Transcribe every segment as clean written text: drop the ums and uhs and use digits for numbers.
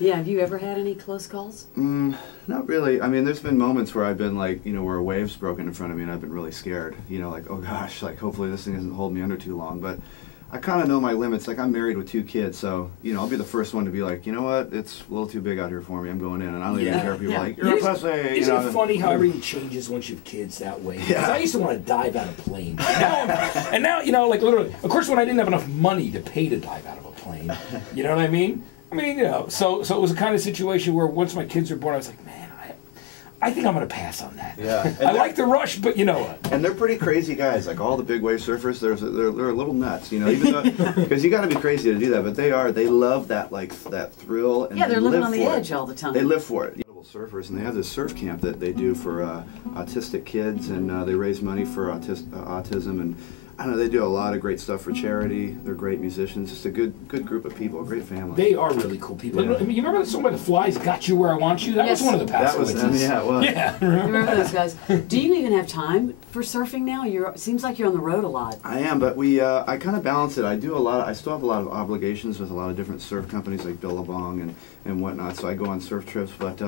Yeah, have you ever had any close calls? Not really. I mean, there's been moments where I've been like, you know, where a wave's broken in front of me and I've been really scared. You know, like, oh gosh, like hopefully this thing doesn't hold me under too long. But I kind of know my limits. Like, I'm married with 2 kids, so, you know, I'll be the first one to be like, you know what, it's a little too big out here for me. I'm going in, and I don't even care if people are like, you're a pussy. Isn't it funny how everything changes once you have kids that way? Because I used to want to dive out of planes. And now, you know, like literally, of course, when I didn't have enough money to pay to dive out of a plane, you know what I mean? I mean, you know, so it was a kind of situation where once my kids were born, I was like, man, I think I'm going to pass on that. Yeah. I like the rush, but you know what? And they're pretty crazy guys. Like all the big wave surfers, they're a little nuts, you know, even though, because you got to be crazy to do that. But they love that, like, that thrill. And yeah, they're living on the for edge it. all the time. They live for it. Surfers, and they have this surf camp that they do for autistic kids, and they raise money for autism, and I don't know, they do a lot of great stuff for charity. They're great musicians. Just a good group of people, a great family. They are really cool people. Yeah. I mean, you remember that song by The Flies, Got You Where I Want You? That yes. was one of the past ones. Yeah, it was. Yeah. Remember those guys? Do you even have time for surfing now? It seems like you're on the road a lot. I am, but I kind of balance it. I still have a lot of obligations with a lot of different surf companies like Billabong and whatnot, so I go on surf trips, but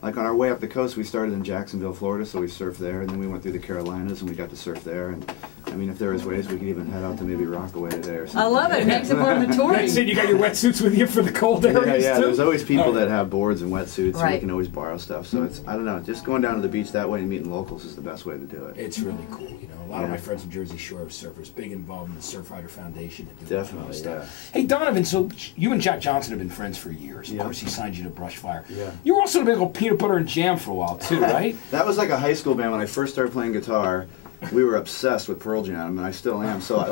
like on our way up the coast, we started in Jacksonville, Florida, so we surfed there, and then we went through the Carolinas, and we got to surf there. And I mean, if there was ways, we could even head out to maybe Rockaway today or something. I love it. It makes it part of the touring. That's it. You got your wetsuits with you for the cold areas yeah. too? There's always people that have boards and wetsuits, right. and we can always borrow stuff. So it's, I don't know, just going down to the beach that way and meeting locals is the best way to do it. It's really cool. You know, a lot of my friends from Jersey Shore are surfers, big involved in the Surfrider Foundation. And doing Definitely, stuff. Hey, Donavon, so you and Jack Johnson have been friends for years. Of course, he signed you to Brushfire. Yeah. You were also a big old peanut butter and jam for a while too, right? That was like a high school band when I first started playing guitar. We were obsessed with Pearl Jam, and I still am. So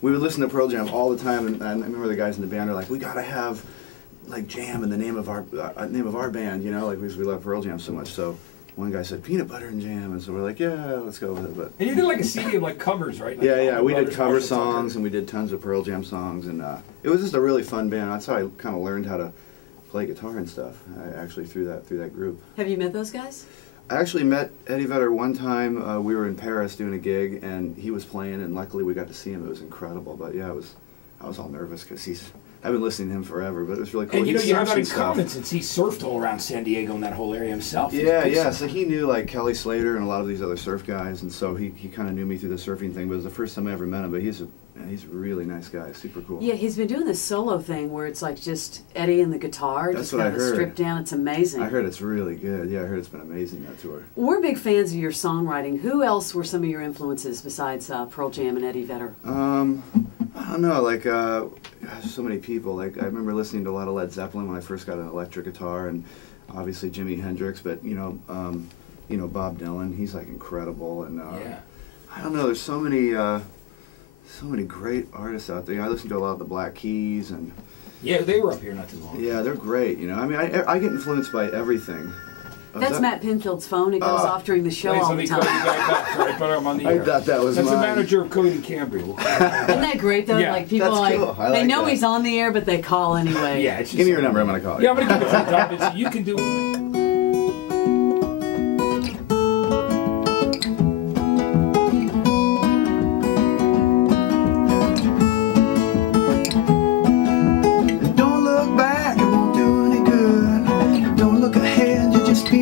we would listen to Pearl Jam all the time, and I remember the guys in the band are like, "We gotta have like jam in the name of our band," you know, like because we love Pearl Jam so much. So one guy said peanut butter and jam, and so we're like, "Yeah, let's go with it." But and you did like a CD of like covers, right? Like yeah, we did cover songs, and we did tons of Pearl Jam songs, and it was just a really fun band. That's how I kind of learned how to play guitar and stuff. Actually through that group. Have you met those guys? I actually met Eddie Vedder one time. We were in Paris doing a gig, and he was playing, and luckily we got to see him. It was incredible. But yeah, I was all nervous because I've been listening to him forever, but it was really cool. And you know, you have that in common since he surfed all around San Diego and that whole area himself. Yeah. So he knew like Kelly Slater and a lot of these other surf guys, and so he kind of knew me through the surfing thing. But it was the first time I ever met him. But he's a really nice guy, super cool. Yeah, he's been doing this solo thing where it's like just Eddie and the guitar, That's just what kind I of heard. stripped down. It's amazing. I heard it's really good. Yeah, I heard it's been amazing, that tour. We're big fans of your songwriting. Who else were some of your influences besides Pearl Jam and Eddie Vedder? I don't know, like gosh, so many people. Like I remember listening to a lot of Led Zeppelin when I first got an electric guitar, and obviously Jimi Hendrix, but you know Bob Dylan, he's like incredible, and I don't know, there's so many great artists out there. I listen to a lot of the Black Keys, and yeah, they were up here not too long ago. Yeah, they're great. You know, I mean, I get influenced by everything. That's Matt Pinfield's phone. It goes off during the show all the time. I thought I'm on the air. I thought that was That's mine. the manager of Cody and Cambria. Isn't that great though? Yeah, like people that's like cool. they like know that. he's on the air, but they call anyway. Yeah, it's just give me your number. I'm gonna call you. Yeah, I'm gonna give it to you, Donavon, so you can do it.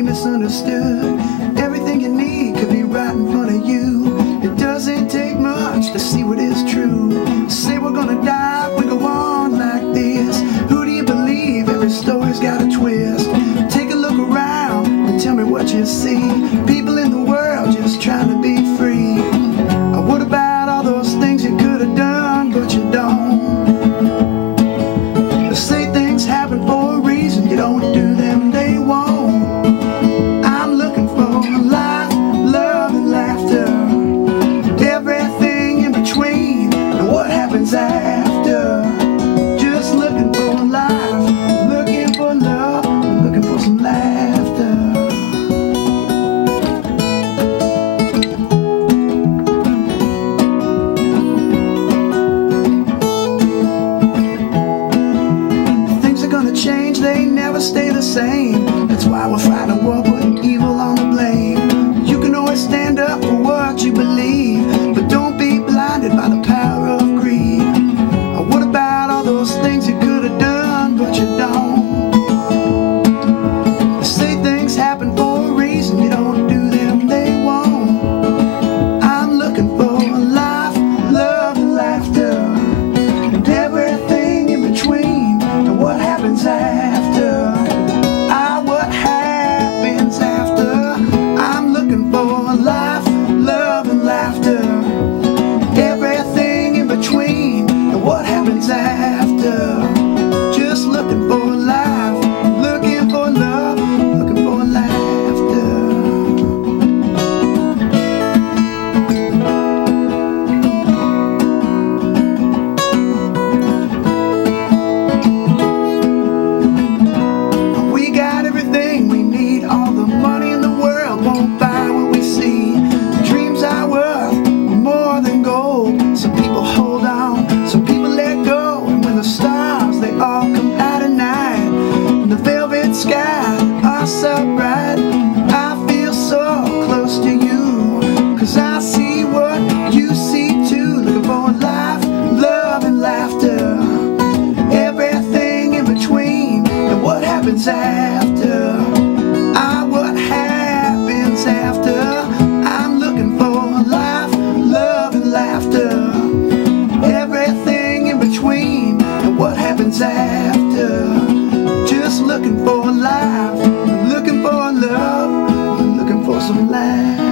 Misunderstood. Everything you need could be right in front of you. It doesn't take much to see what is true. Say we're gonna die, we go on like this. Who do you believe? Every story's got a twist. Take a look around and tell me what you see. People in the world just trying to be free. What about all those things you could have done, but you don't? Say things happen for a reason. You don't do them, they won't. After just looking for life, looking for love, looking for some laughter. Things are gonna change, they never stay the same. That's why we're fighting a war, putting evil on the blame. You can always stand up for what you believe, but don't be blinded by the power of greed. What about all those things you could have done, but you don't? so bright. I feel so close to you, 'cause I see what you see too. Looking for life, love and laughter, everything in between, and what happens after. What happens after. I'm looking for life, love and laughter, everything in between, and what happens after. Just looking for life, looking for love, looking for some laughter.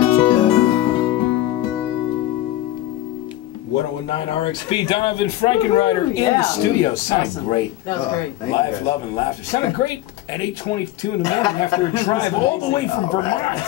101.9 RXP, Donavon Frankenreiter in the studio. Sounded awesome. great. That was great. Life, love, and laughter. Sounded great at 8:22 in the morning after a drive all the way from Vermont.